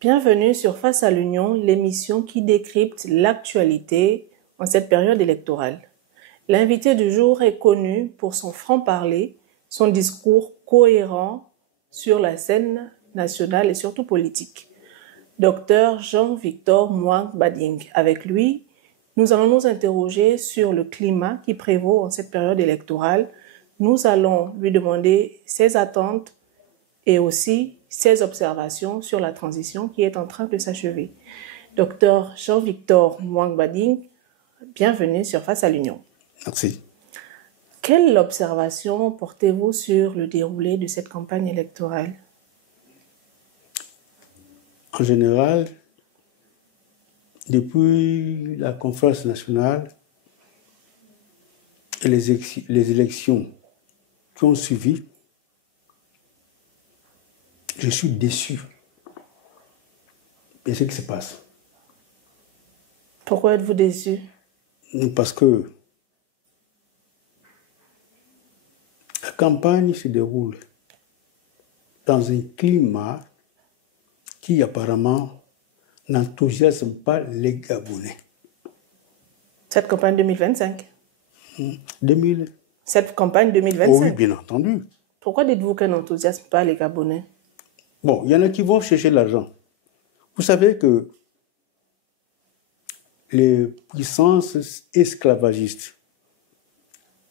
Bienvenue sur Face à l'Union, l'émission qui décrypte l'actualité en cette période électorale. L'invité du jour est connu pour son franc-parler, son discours cohérent sur la scène nationale et surtout politique. Dr Jean-Victor Mwang Bading. Avec lui, nous allons nous interroger sur le climat qui prévaut en cette période électorale. Nous allons lui demander ses attentes et aussi ses observations sur la transition qui est en train de s'achever. Dr Jean-Victor Mwang Bading, bienvenue sur Face à l'Union. Merci. Quelle observation portez-vous sur le déroulé de cette campagne électorale? En général, depuis la conférence nationale et les élections qui ont suivi, je suis déçu de ce qui se passe. Pourquoi êtes-vous déçu? Parce que la campagne se déroule dans un climat qui apparemment n'enthousiasme pas les Gabonais. Cette campagne 2025? 2000. Cette campagne 2025? Oh oui, bien entendu. Pourquoi dites-vous qu'elle n'enthousiasme pas les Gabonais? Bon, il y en a qui vont chercher l'argent. Vous savez que les puissances esclavagistes,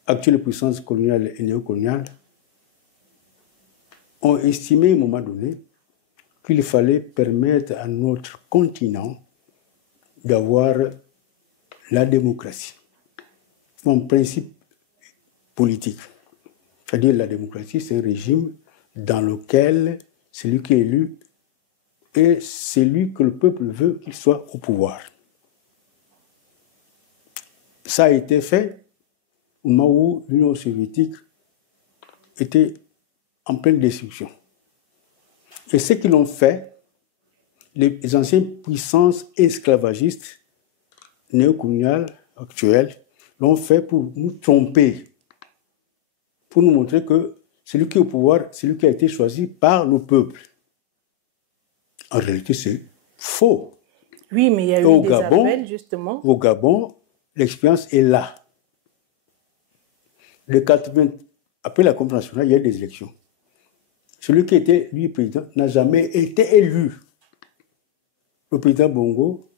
actuelles puissances coloniales et néocoloniales, ont estimé à un moment donné qu'il fallait permettre à notre continent d'avoir la démocratie. Mon principe politique. C'est-à-dire la démocratie, c'est un régime dans lequel celui qui est élu est celui que le peuple veut qu'il soit au pouvoir. Ça a été fait au moment où l'Union soviétique était en pleine destruction. Et ce qu'ils ont fait, les anciennes puissances esclavagistes néocoloniales actuelles l'ont fait pour nous tromper, pour nous montrer que celui qui est au pouvoir, c'est celui qui a été choisi par le peuple. En réalité, c'est faux. Oui, mais il y a eu des appels, justement. Au Gabon, l'expérience est là. Après la conférence nationale, il y a eu des élections. Celui qui était, lui, président, n'a jamais été élu. Le président Bongo,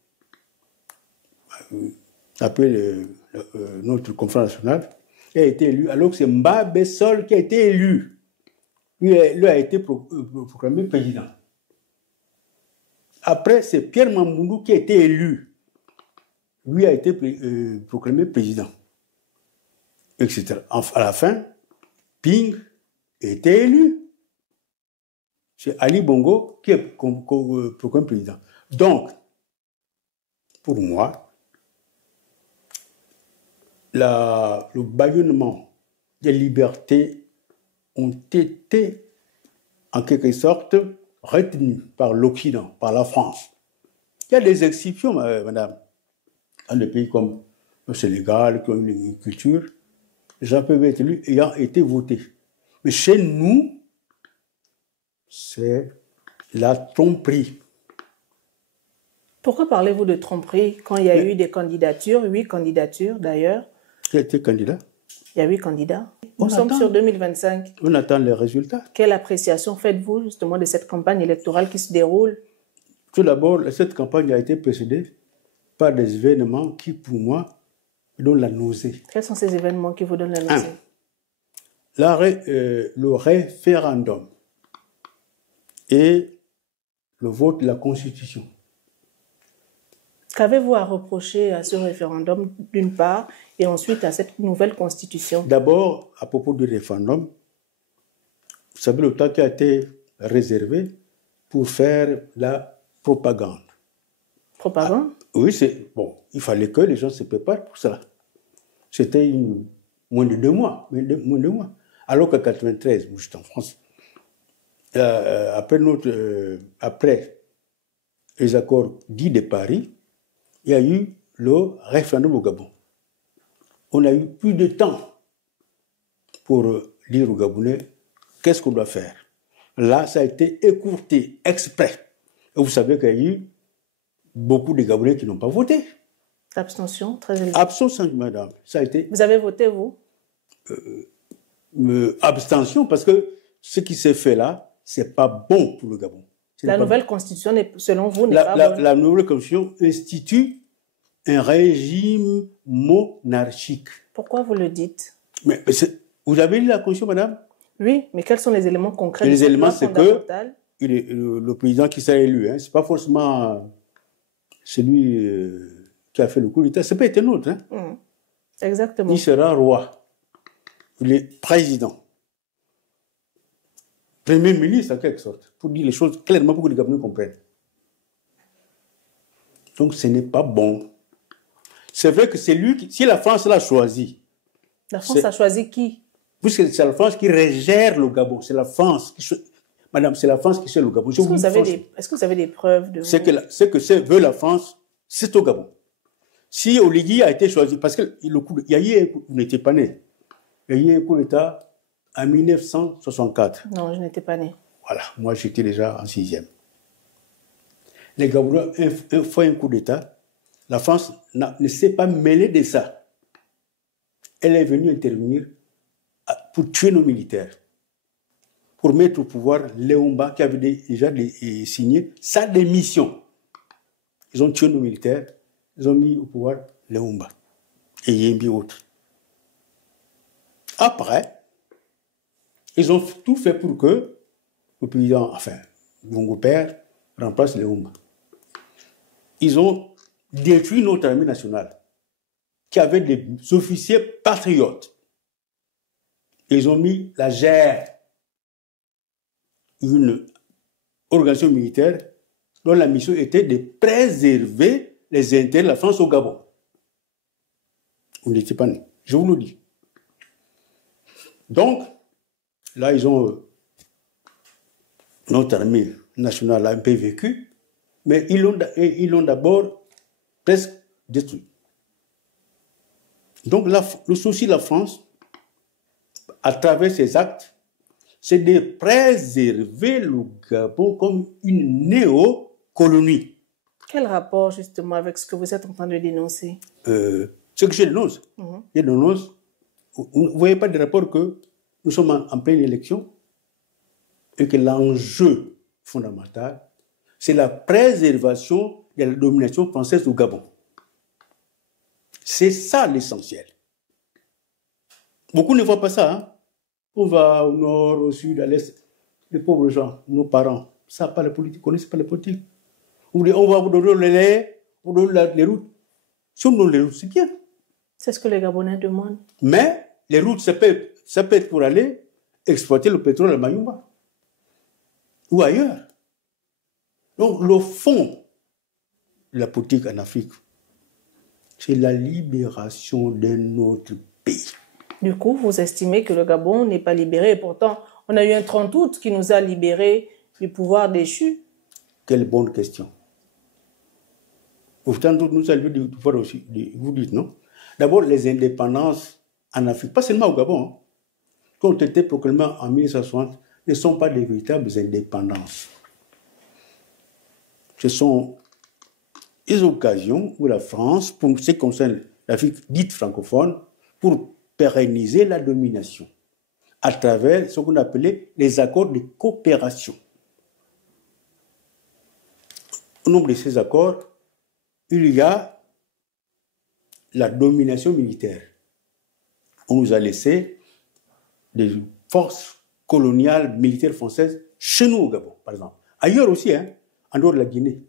après notre conférence nationale, a été élu, alors que c'est Mbabe Sol qui a été élu. Lui a été proclamé président. Après, c'est Pierre Mamboundou qui a été élu. Lui a été proclamé président. Etc. À la fin, Ping a été élu. C'est Ali Bongo qui est proclamé président. Donc, pour moi, le bâillonnement des libertés ont été, en quelque sorte, retenus par l'Occident, par la France. Il y a des exceptions, madame. Dans des pays comme le Sénégal, qui ont une culture, les gens peuvent être élus ayant été votés. Mais chez nous, c'est la tromperie. Pourquoi parlez-vous de tromperie quand il y a eu des candidatures, 8 candidatures d'ailleurs? Qui a été candidat? Il y a 8 candidats. Nous sommes sur 2025. On attend les résultats. Quelle appréciation faites-vous justement de cette campagne électorale qui se déroule? Tout d'abord, cette campagne a été précédée par des événements qui, pour moi, donnent la nausée. Quels sont ces événements qui vous donnent la nausée? Le référendum et le vote de la Constitution. Qu'avez-vous à reprocher à ce référendum, d'une part, et ensuite à cette nouvelle Constitution? D'abord, à propos du référendum, vous savez le temps qui a été réservé pour faire la propagande. Propagande? Oui, il fallait que les gens se préparent pour cela. C'était moins de 2 mois, Alors qu'en 1993, moi j'étais en France, après les accords dits de Paris, il y a eu le référendum au Gabon. On a eu plus de temps pour dire aux Gabonais qu'est-ce qu'on doit faire. Là, ça a été écourté exprès. Et vous savez qu'il y a eu beaucoup de Gabonais qui n'ont pas voté. L'abstention, très élevée. Abstention, madame. Ça a été... Vous avez voté, vous? Abstention, parce que ce qui s'est fait là, c'est pas bon pour le Gabon. La nouvelle constitution, selon vous, n'est pas bonne. La nouvelle constitution institue un régime monarchique. Pourquoi vous le dites? Mais vous avez lu la constitution, madame? Oui, mais quels sont les éléments concrets? Les éléments, c'est que le président qui s'est élu, hein, c'est pas forcément celui qui a fait le coup d'État, ça peut être un autre. Hein. Exactement. Il sera roi. Il est président. Premier ministre, en quelque sorte, pour dire les choses clairement pour que les Gabonais comprennent. Donc, ce n'est pas bon. C'est vrai que c'est lui qui... Si la France l'a choisi... La France a choisi qui? Puisque c'est la France qui régère le Gabon. C'est la France qui... Madame, c'est la France qui gère le Gabon. Est-ce que vous avez des preuves de... Ce que veut la France, c'est au Gabon. Si Oligui a été choisi... Parce qu'il y a eu un coup... Vous n'étiez pas né. Il y a eu un coup d'État en 1964. Non, je n'étais pas né. Voilà, moi j'étais déjà en 6e. Les Gabonais font un coup d'État. La France ne s'est pas mêlée de ça. Elle est venue intervenir pour tuer nos militaires. Pour mettre au pouvoir Léomba qui avait déjà signé sa démission. Ils ont tué nos militaires. Ils ont mis au pouvoir Léomba et Yembi autres. Après, ils ont tout fait pour que le président, enfin, Bongo Père, remplace Léomba. Ils ont détruit notre armée nationale, qui avait des officiers patriotes. Ils ont mis la GER, une organisation militaire dont la mission était de préserver les intérêts de la France au Gabon. Vous n'étiez pas né, je vous le dis. Donc, là, ils ont... notre armée nationale a un peu vécu, mais ils l'ont d'abord presque détruit. Donc, le souci de la France, à travers ses actes, c'est de préserver le Gabon comme une néo-colonie. Quel rapport, justement, avec ce que vous êtes en train de dénoncer? Ce que je dénonce. Je dénonce. Vous ne voyez pas de rapport que nous sommes en pleine élection et que l'enjeu fondamental, c'est la préservation de la domination française au Gabon. C'est ça l'essentiel. Beaucoup ne voient pas ça. Hein? On va au nord, au sud, à l'est. Les pauvres gens, nos parents, ne savent pas la politique, ne connaissent pas la politique. On va vous donner le lait, vous donner les routes. Si on donne les routes, c'est bien. C'est ce que les Gabonais demandent. Mais les routes, ça peut être pour aller exploiter le pétrole à Mayumba ou ailleurs. Donc, le fond de la politique en Afrique, c'est la libération de notre pays. Du coup, vous estimez que le Gabon n'est pas libéré et pourtant, on a eu un 30 août qui nous a libérés du pouvoir déchu. Quelle bonne question. Pourtant, nous avons du pouvoir aussi, vous dites non. D'abord, les indépendances en Afrique, pas seulement au Gabon, hein, qui ont été proclamées en 1960, ne sont pas des véritables indépendances. Ce sont des occasions où la France, pour ce qui concerne l'Afrique dite francophone, pour pérenniser la domination à travers ce qu'on appelait les accords de coopération. Au nombre de ces accords, il y a la domination militaire. On nous a laissé des forces coloniales militaires françaises chez nous au Gabon, par exemple. Ailleurs aussi, hein, en dehors de la Guinée.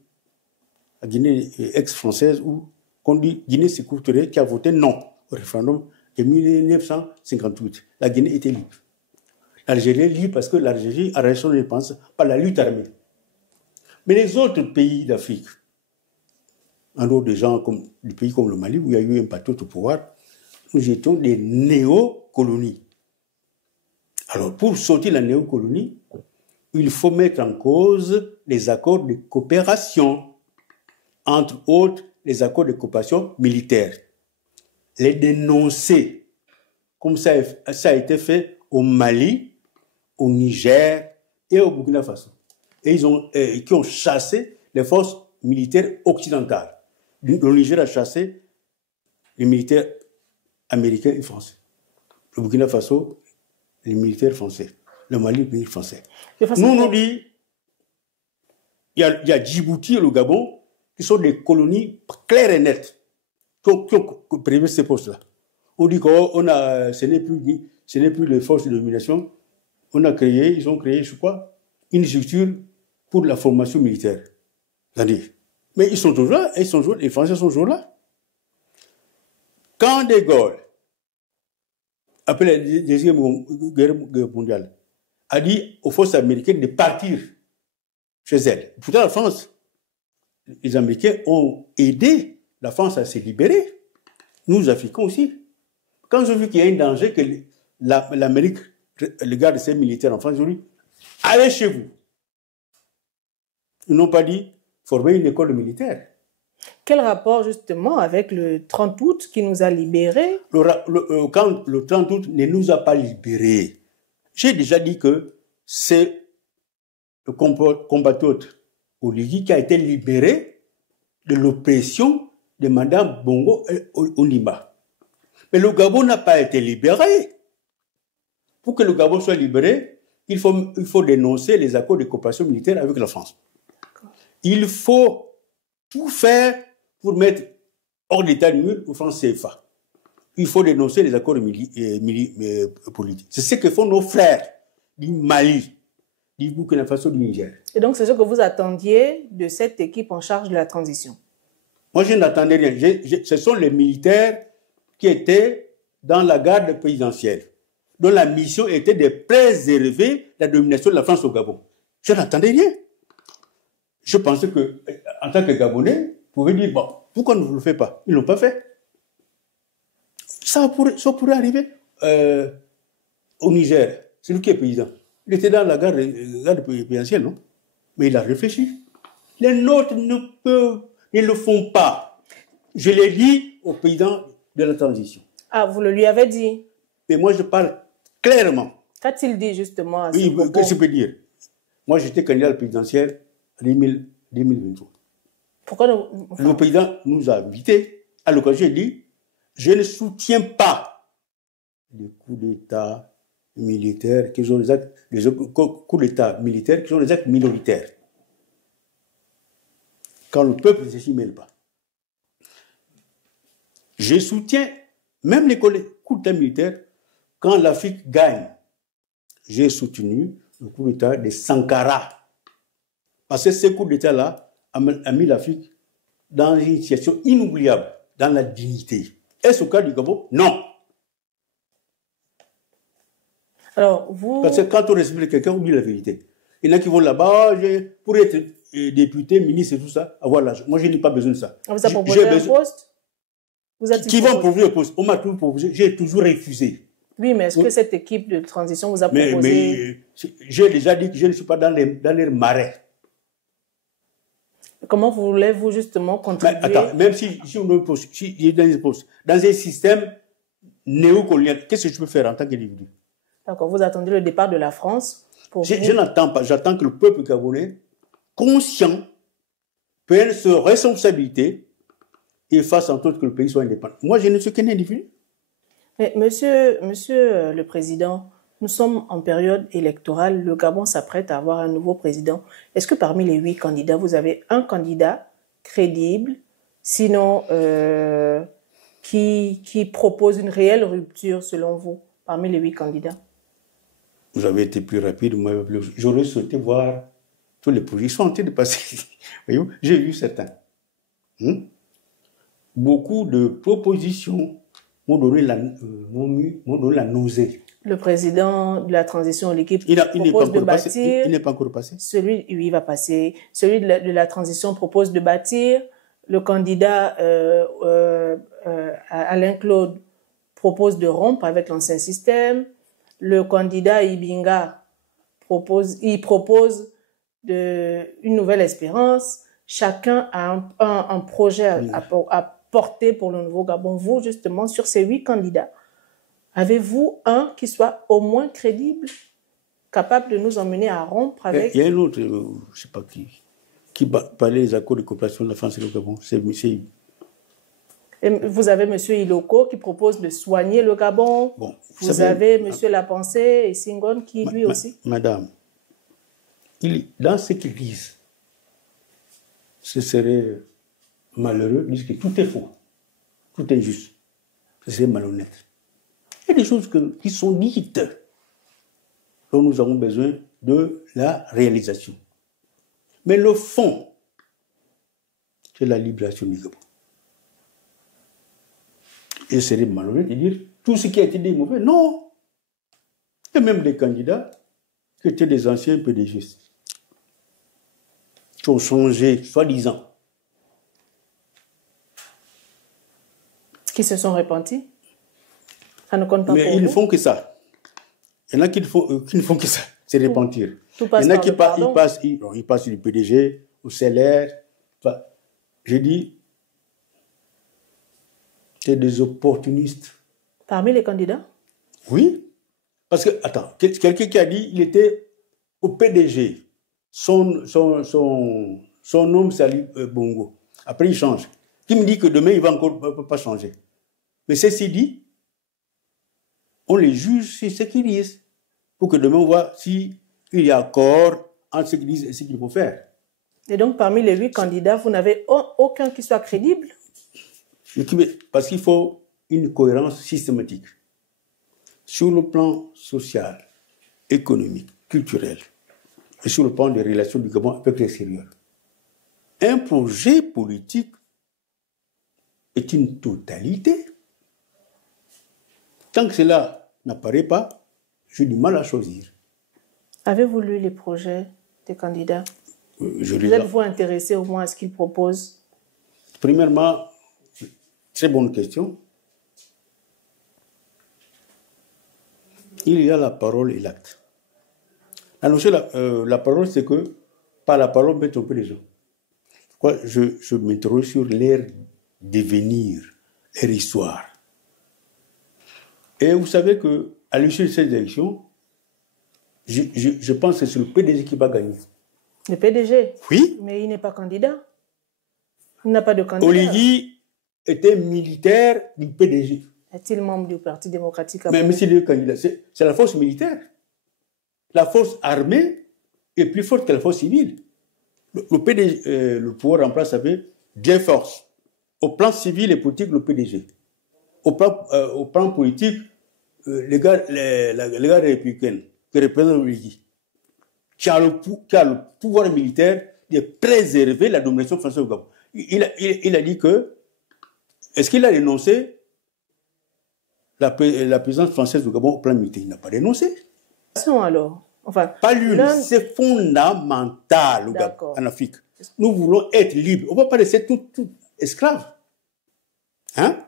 La Guinée ex-française, où on dit Guinée Sékou Touré, qui a voté non au référendum de 1958. La Guinée était libre. L'Algérie est libre parce que l'Algérie a réussi son indépendance par la lutte armée. Mais les autres pays d'Afrique, en dehors des gens comme des pays comme le Mali, où il y a eu un patriote au pouvoir, nous étions des néocolonies. Alors, pour sortir de la néocolonie, il faut mettre en cause les accords de coopération, entre autres les accords de coopération militaire. Les dénoncer, comme ça a été fait au Mali, au Niger et au Burkina Faso. Et qui ont chassé les forces militaires occidentales. Le Niger a chassé les militaires américains et français. Le Burkina Faso, les militaires français. Le Mali, les militaires français. Nous, nous dit, il y a Djibouti et le Gabon qui sont des colonies claires et nettes qui ont prévu ces postes-là. On dit que ce n'est plus les forces de domination. Ils ont créé, je crois, une structure pour la formation militaire. C'est-à-dire, mais ils sont toujours là, les Français sont toujours là. Quand De Gaulle, après la Deuxième Guerre mondiale, a dit aux forces américaines de partir chez elles. Pourtant, la France, les Américains ont aidé la France à se libérer. Nous, Africains aussi. Quand j'ai vu qu'il y a un danger que l'Amérique regarde ses militaires en France, ils ont dit, allez chez vous. Ils n'ont pas dit, former une école militaire. Quel rapport justement avec le 30 août qui nous a libérés? Quand le 30 août ne nous a pas libérés, j'ai déjà dit que c'est le compatriote Oligui qui a été libéré de l'oppression de Madame Bongo Ondimba. Mais le Gabon n'a pas été libéré. Pour que le Gabon soit libéré, il faut dénoncer les accords de coopération militaire avec la France. Il faut tout faire pour mettre hors d'état de nuire aux France CFA. Il faut dénoncer les accords politiques. C'est ce que font nos frères du Mali, du Burkina Faso, du Niger. Et donc, c'est ce que vous attendiez de cette équipe en charge de la transition? Moi, je n'attendais rien. Ce sont les militaires qui étaient dans la garde présidentielle, dont la mission était de préserver la domination de la France au Gabon. Je n'attendais rien. Je pensais que, en tant que Gabonais, vous pouvez dire, bon, pourquoi ne vous le faites pas? Ils ne l'ont pas fait. Ça pourrait arriver au Niger. C'est lui qui est président. Il était dans la garde présidentielle, non? Mais il a réfléchi. Les nôtres ne le font pas. Je l'ai dit au président de la transition. Ah, vous le lui avez dit? Mais moi, je parle clairement. Qu'a-t-il dit justement à ce Oui, propos? qu'est-ce que je peux dire? Moi, j'étais candidat à la présidentielle en 2023. Pourquoi Le président nous a invités. À l'occasion, il dit, je ne soutiens pas les coups d'État militaires qui sont les coups d'État militaires qui sont des actes minoritaires. Quand le peuple ne s'y mêle pas. Je soutiens même les coups d'État militaires quand l'Afrique gagne. J'ai soutenu le coup d'État de Sankara. Parce que ce coup d'État-là a mis l'Afrique dans une situation inoubliable, dans la dignité. Est-ce au cas du Gabon? Non. Alors, vous... Parce que quand on respecte quelqu'un, on dit la vérité. Il y en a qui vont là-bas, pour être député, ministre et tout ça, avoir l'argent. Moi, je n'ai pas besoin de ça. On vous a proposé un poste? Qui vont proposer un poste? On m'a toujours proposé, j'ai toujours refusé. Oui, mais est-ce que cette équipe de transition vous a proposé... Mais j'ai déjà dit que je ne suis pas dans les marais. Comment voulez-vous justement contribuer? Mais attends, même si on me pose, si il y a des postes, dans un système néocolonial, qu'est-ce que je peux faire en tant qu'individu? D'accord, vous attendez le départ de la France pour Je n'attends pas, j'attends que le peuple gabonais, conscient, prenne ses responsabilités et fasse en sorte que le pays soit indépendant. Moi, je ne suis qu'un individu. Mais monsieur le Président, nous sommes en période électorale. Le Gabon s'apprête à avoir un nouveau président. Est-ce que parmi les 8 candidats, vous avez un candidat crédible, sinon qui propose une réelle rupture selon vous, parmi les 8 candidats? Vous avez été plus rapide. J'aurais souhaité voir tous les projets. Ils sont en train de passer. Voyez-vous, j'ai vu certains. Beaucoup de propositions m'ont donné la nausée. Le président de la transition, l'équipe propose de bâtir... Il n'est pas encore passé. Il va passer. Celui de la transition propose de bâtir. Le candidat Alain Claude propose de rompre avec l'ancien système. Le candidat Ibinga propose une nouvelle espérance. Chacun a un projet à porter pour le nouveau Gabon. Vous, justement, sur ces 8 candidats, avez-vous un qui soit au moins crédible, capable de nous emmener à rompre avec... Il y a un autre, je ne sais pas qui parlait des accords de coopération de la France et le Gabon. C'est M. Et vous avez M. Iloko qui propose de soigner le Gabon. Bon, vous avez M. Lapensée et Senghor qui, lui aussi. Madame, dans ce qu'ils disent, ce serait malheureux. Ils disent que tout est faux, tout est juste. Ce serait malhonnête. Il y a des choses qui sont dites dont nous avons besoin de la réalisation. Mais le fond, c'est la libération du Gabon. Et c'est malhonnête de dire tout ce qui a été dit est mauvais. Non. Il y a même des candidats qui étaient des anciens PDG, qui ont changé, soi-disant. Qui se sont repentis. Ça ne compte pas. Mais ils ne font que ça. Il y en a qui ne font que ça, c'est repentir. Il y en a qui passent du PDG au CLR. Enfin, j'ai dit, c'est des opportunistes. Parmi les candidats? Oui. Parce que, attends, quelqu'un qui a dit il était au PDG. Son nom, c'est Ali Bongo. Après, il change. Qui me dit que demain, il va encore pas changer. Mais ceci dit, on les juge sur ce qu'ils disent. Pour que demain, on voit s'il y a accord entre ce qu'ils disent et ce qu'il faut faire. Et donc, parmi les 8 candidats, vous n'avez aucun qui soit crédible? Parce qu'il faut une cohérence systématique. Sur le plan social, économique, culturel, et sur le plan des relations du Gabon avec l'extérieur. Un projet politique est une totalité. Tant que cela n'apparaît pas, j'ai du mal à choisir. Avez-vous lu les projets des candidats? Vous êtes-vous intéressé au moins à ce qu'ils proposent? Premièrement, très bonne question. Il y a la parole et l'acte. La notion, la parole, c'est que par la parole, on peut tromper les gens. Je m'interroge sur leur devenir, leur histoire. Et vous savez qu'à l'issue de cette élection, je pense que c'est le PDG qui va gagner. Le PDG? Oui. Mais il n'est pas candidat. Il n'a pas de candidat. Oligui était militaire du PDG. Est-il membre du Parti démocratique? Mais c'est le candidat. C'est la force militaire. La force armée est plus forte que la force civile. Le PDG, le pouvoir en place avait deux forces. Au plan civil et politique, le PDG. Au plan politique, les gars républicains qui représentent Oligui, qui a le pouvoir militaire de préserver la domination française au Gabon. Il a dit que, est-ce qu'il a dénoncé la présence française au Gabon au plan militaire? Il n'a pas dénoncé. Alors, enfin, pas l'une, c'est fondamental au Gabon, en Afrique. Nous voulons être libres. On ne va pas laisser tout esclave. Hein?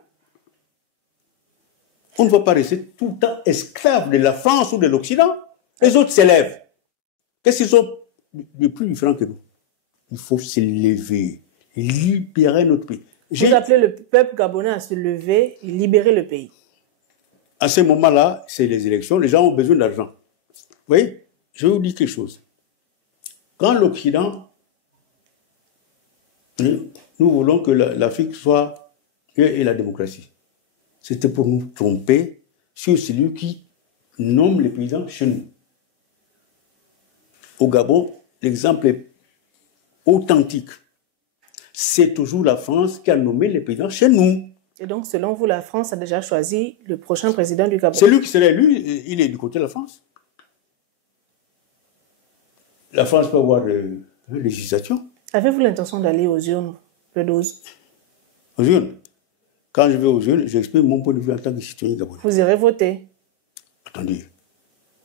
On ne va pas rester tout le temps esclave de la France ou de l'Occident. Les autres s'élèvent. Qu'est-ce qu'ils sont de plus différents que nous? Il faut s'élever, libérer notre pays. Vous appelez le peuple gabonais à se lever et libérer le pays. À ce moment-là, c'est les élections, les gens ont besoin d'argent. Vous voyez, je vais vous dire quelque chose. Quand l'Occident, nous voulons que l'Afrique soit et la démocratie, c'était pour nous tromper sur celui qui nomme les présidents chez nous. Au Gabon, l'exemple est authentique. C'est toujours la France qui a nommé les présidents chez nous. Et donc, selon vous, la France a déjà choisi le prochain président du Gabon? C'est lui qui serait élu, il est du côté de la France. La France peut avoir une législation. Avez-vous l'intention d'aller aux urnes le 12? Aux urnes? Quand je vais aux urnes, j'exprime mon point de vue en tant que citoyen gabonais. Vous irez voter? Attendez,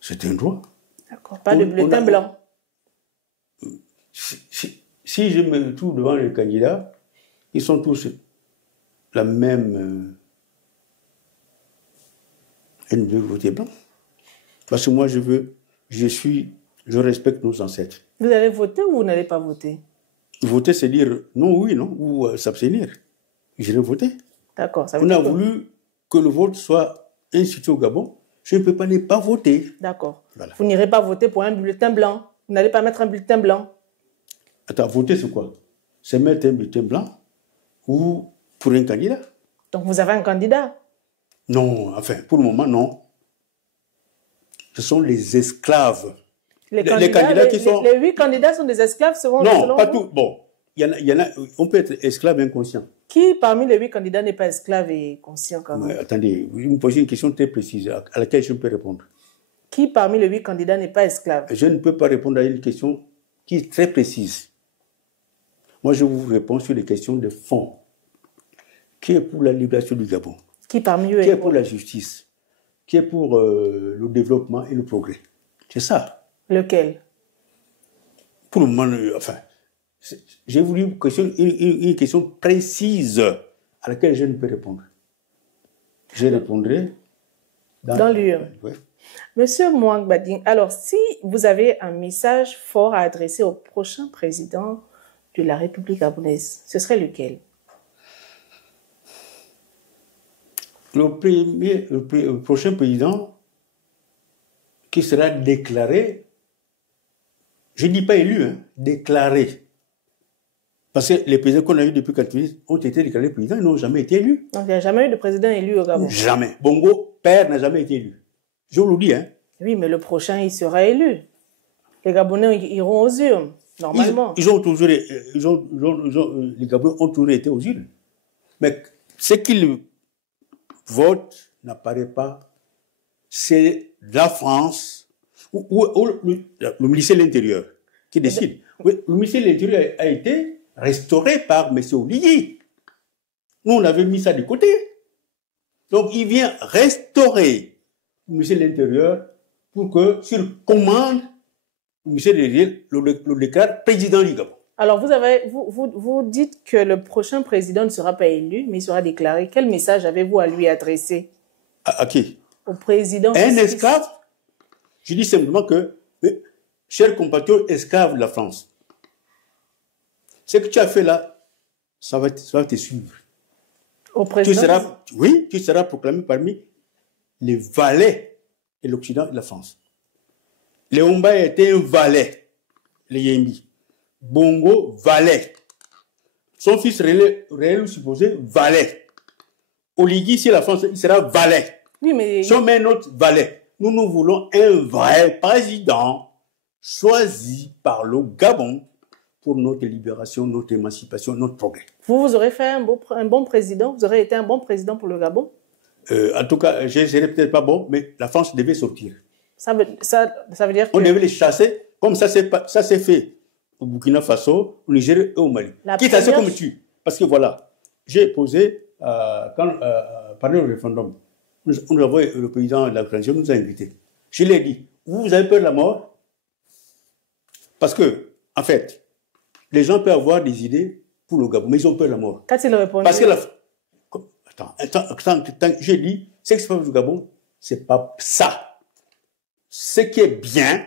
c'est un droit. D'accord, pas de bulletin blanc. Si je me trouve devant les candidats, ils sont tous la même. Elle veut voter blanc. Parce que moi, je respecte nos ancêtres. Vous allez voter ou vous n'allez pas voter? Voter, c'est dire non, oui, non, ou s'abstenir. J'irai voter. D'accord. On a voulu que le vote soit institué au Gabon. Je ne peux pas ne pas voter. D'accord. Voilà. Vous n'irez pas voter pour un bulletin blanc. Vous n'allez pas mettre un bulletin blanc. Attends, voter c'est quoi? C'est mettre un bulletin blanc ou pour un candidat? Donc vous avez un candidat? Non, enfin, pour le moment, non. Ce sont les esclaves. Les candidats qui sont... Les 8 candidats sont des esclaves selon Non, pas vous? tout. Bon, il y en a, on peut être esclave inconscient. Qui parmi les 8 candidats n'est pas esclave et conscient quand même? Attendez, vous me posez une question très précise à laquelle je peux répondre. Qui parmi les 8 candidats n'est pas esclave? Je ne peux pas répondre à une question qui est très précise. Moi, je vous réponds sur les questions de fond. Qui est pour la libération du Gabon? Qui parmi eux Qui est pour la justice? Qui est pour le développement et le progrès? C'est ça. Lequel? Pour le moment, enfin, j'ai voulu une question précise à laquelle je ne peux répondre. Je répondrai dans l'urne. Ouais. Monsieur Mouang Bading, alors si vous avez un message fort à adresser au prochain président de la République gabonaise, ce serait lequel? Le prochain président qui sera déclaré, je ne dis pas élu, hein, déclaré. Parce que les présidents qu'on a eu depuis 1988 ont été déclarés présidents, ils n'ont jamais été élus. Donc il n'y a jamais eu de président élu au Gabon? Jamais. Bongo, père, n'a jamais été élu. Je vous le dis, hein. Oui, mais le prochain, il sera élu. Les Gabonais iront aux urnes, normalement. Les Gabonais ont toujours été aux urnes. Mais ce qu'ils votent n'apparaît pas. C'est la France ou le ministère de l'Intérieur qui décide. Oui, le ministère de l'Intérieur a été restauré par M. Oligui. Nous, on avait mis ça de côté. Donc, il vient restaurer le ministère de l'Intérieur pour que, sur commande, le ministère de l'Intérieur le déclare président du Gabon. Alors, vous dites que le prochain président ne sera pas élu, mais il sera déclaré. Quel message avez-vous à lui adresser? À qui? Au président. Un esclave? Je dis simplement que, chers compatriotes esclaves de la France, ce que tu as fait là, ça va te suivre. Au président? Tu seras proclamé parmi les valets de l'Occident et de la France. Léomba était un valet, les Yembi. Bongo, valet. Son fils réel supposé, valet. Oligui, si la France, il sera valet. Oui, mais... Si on met notre valet, nous voulons un vrai président choisi par le Gabon pour notre libération, notre émancipation, notre progrès. Vous aurez fait un bon président? Vous aurez été un bon président pour le Gabon? En tout cas, je ne serais peut-être pas bon, mais la France devait sortir. Ça veut dire que... On devait les chasser, comme ça s'est fait au Burkina Faso, au Niger et au Mali. Quitte à ce qu'on me tue. Parce que voilà, j'ai posé, pendant le référendum, nous avons le président de la transition nous a invités. Je lui ai dit, vous avez peur de la mort? Parce que, en fait, les gens peuvent avoir des idées pour le Gabon, mais ils ont peur de la mort. Qu'a-t-il répondu? Parce que attends, j'ai dit, ce qui se passe au Gabon, c'est pas ça. Ce qui est bien,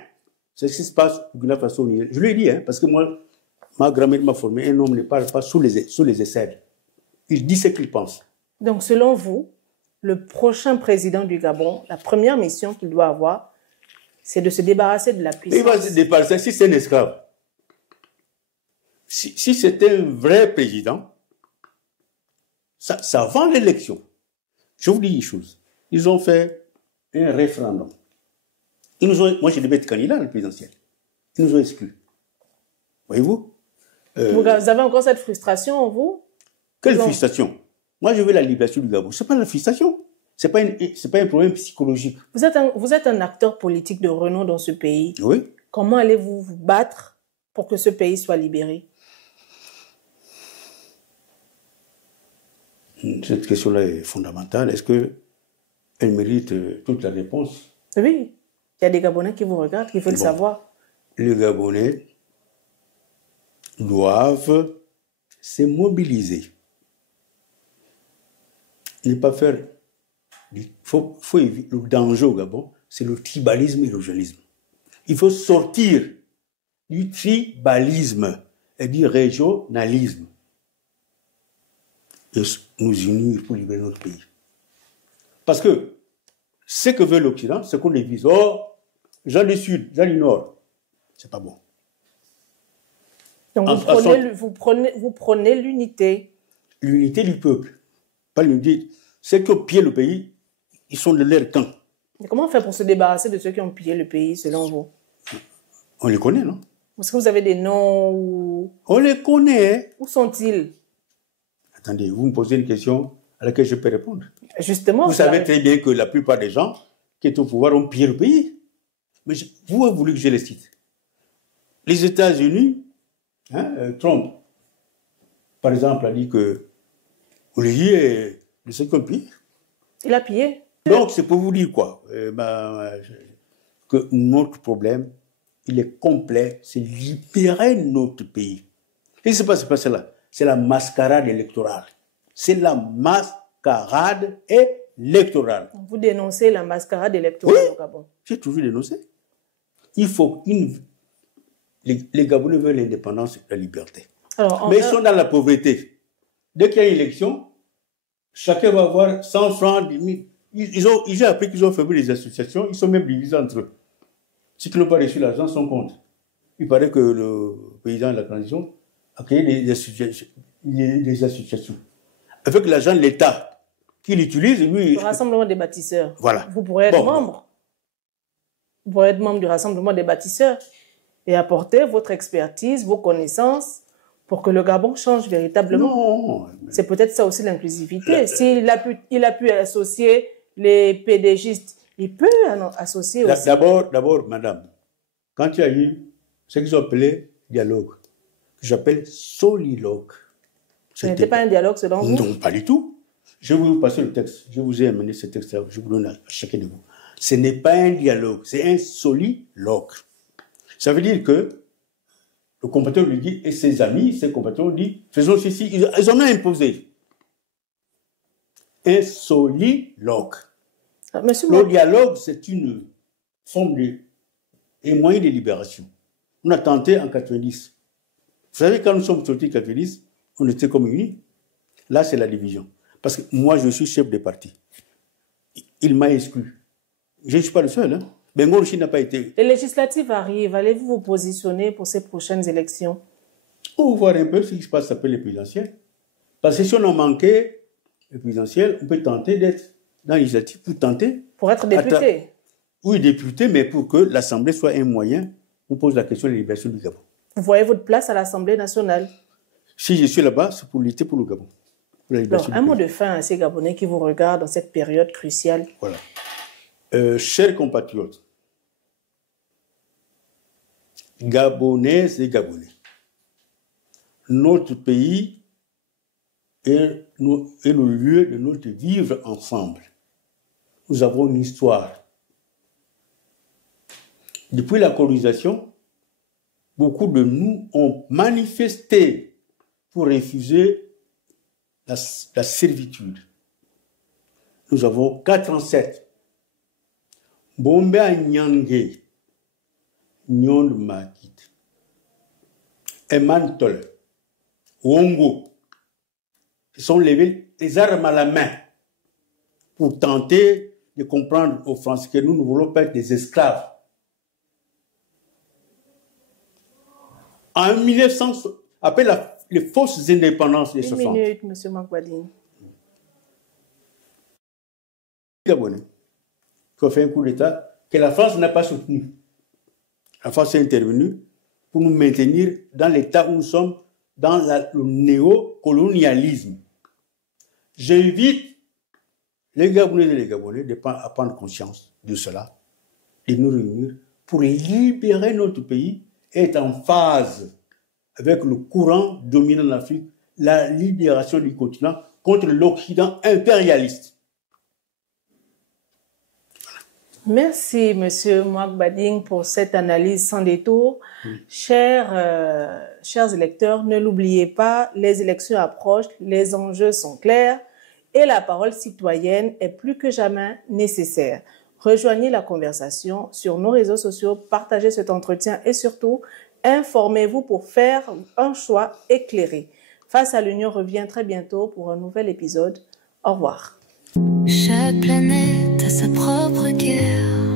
c'est ce qui se passe au Burkina Faso. Je lui ai dit, hein, parce que moi, ma grand-mère m'a formé, un homme ne parle pas sous les aisselles. Il dit ce qu'il pense. Donc, selon vous, le prochain président du Gabon, la première mission qu'il doit avoir, c'est de se débarrasser de la puissance. Il va se débarrasser si c'est un esclave. Si c'était un vrai président, ça vend l'élection. Je vous dis une chose. Ils ont fait un référendum. Moi, je devais être candidat à la présidentielle. Ils nous ont exclus. Voyez-vous? Vous avez encore cette frustration, vous? Quelle frustration? Moi, je veux la libération du Gabon. C'est pas la frustration. C'est pas un problème psychologique. Vous êtes un acteur politique de renom dans ce pays. Oui. Comment allez-vous vous battre pour que ce pays soit libéré? Cette question-là est fondamentale. Est-ce qu'elle mérite toute la réponse? Oui. Il y a des Gabonais qui vous regardent, qui veulent savoir. Les Gabonais doivent se mobiliser. Ne pas faire... faut éviter le danger au Gabon, c'est le tribalisme et le régionalisme. Il faut sortir du tribalisme et du régionalisme et nous unir pour libérer notre pays. Parce que ce que veut l'Occident, c'est qu'on les dise, oh, gens du Sud, gens du Nord, c'est pas bon. Donc vous prenez l'unité. L'unité du peuple. Pas l'unité. Ceux qui ont pillé le pays, ils sont de leur camp. Mais comment on fait pour se débarrasser de ceux qui ont pillé le pays, selon vous? On les connaît, non? Est-ce que vous avez des noms ou... On les connaît. Où sont-ils? Attendez, vous me posez une question à laquelle je peux répondre. Justement. Vous savez très bien que la plupart des gens qui sont au pouvoir ont pillé le pays. Mais vous avez voulu que je les cite. Les États-Unis, Trump, par exemple, a dit que Olivier est de ceux qui ont pillé. Il a pillé. Donc, c'est pour vous dire quoi? Que notre problème, il est complet, c'est libérer notre pays. Qu'est-ce qui se passe là? C'est la mascarade électorale. C'est la mascarade électorale. Vous dénoncez la mascarade électorale au Gabon? J'ai toujours dénoncé. Il faut les Gabonais veulent l'indépendance et la liberté. Alors, mais ils sont dans la pauvreté. Dès qu'il y a une élection, chacun va avoir 100 francs, 10 000. Ils ont appris qu'ils ont fermé les associations, ils sont même divisés entre eux. Ceux qui n'ont pas reçu l'argent sont contre. Il paraît que le président de la transition a créé des associations. Avec l'argent de l'État qu'il utilise, lui... Le Rassemblement des bâtisseurs. Voilà. Vous pourrez être membre. Vous pourrez être membre du Rassemblement des bâtisseurs et apporter votre expertise, vos connaissances pour que le Gabon change véritablement. Non. C'est peut-être ça aussi l'inclusivité. S'il a pu associer les PDGistes, il peut associer aussi... D'abord, madame, quand il y a eu ce qu'ils ont appelé dialogue, que j'appelle soliloque. Ce n'était pas un dialogue selon vous? Non, pas du tout. Je vais vous passer le texte. Je vous ai amené ce texte-là. Je vous donne à chacun de vous. Ce n'est pas un dialogue, c'est un soliloque. Ça veut dire que le compatriote lui dit, et ses amis, ses compatriotes dit, faisons ceci. Ils en ont imposé. Un soliloque. Le dialogue, c'est une forme et moyen de libération. On a tenté en 90. Vous savez, quand nous sommes sortis en 90, on était comme unis. Là, c'est la division. Parce que moi, je suis chef de parti. Il m'a exclu. Je ne suis pas le seul. Bengo Chi n'a pas été... Les législatives arrivent. Allez-vous vous positionner pour ces prochaines élections? On va voir un peu ce qui se passe après les présidentielles. Parce que si on a manqué les présidentielles, on peut tenter d'être dans les législatives pour tenter... Pour être député? Oui, député, mais pour que l'Assemblée soit un moyen, on pose la question de la libération du Gabon. Vous voyez votre place à l'Assemblée nationale? Si je suis là-bas, c'est pour lutter pour le Gabon. Donc, un mot de fin à ces Gabonais qui vous regardent dans cette période cruciale. Voilà. Chers compatriotes, Gabonaises et Gabonais, notre pays est le lieu de notre vivre ensemble. Nous avons une histoire. Depuis la colonisation, beaucoup de nous ont manifesté pour refuser la servitude. Nous avons 4 ancêtres. Bombe Nyange, Nyon Makit, Emantol, Wongo, ils sont levés les armes à la main pour tenter de comprendre aux Français que nous ne voulons pas être des esclaves. En 1900, après les fausses indépendances des 60. Une minute, M. Makwadi. Gabonais, qui ont fait un coup d'État que la France n'a pas soutenu. La France est intervenue pour nous maintenir dans l'état où nous sommes, dans le néocolonialisme. J'invite les Gabonais et les Gabonais à prendre conscience de cela, de nous réunir pour libérer notre pays et être en phase avec le courant dominant l'Afrique, la libération du continent contre l'Occident impérialiste. Merci, M. Mouak-Bading, pour cette analyse sans détour. Oui. Chers électeurs, ne l'oubliez pas, les élections approchent, les enjeux sont clairs et la parole citoyenne est plus que jamais nécessaire. Rejoignez la conversation sur nos réseaux sociaux, partagez cet entretien et surtout, informez-vous pour faire un choix éclairé. Face à l'Union revient très bientôt pour un nouvel épisode. Au revoir. Chaque planète a sa propre guerre.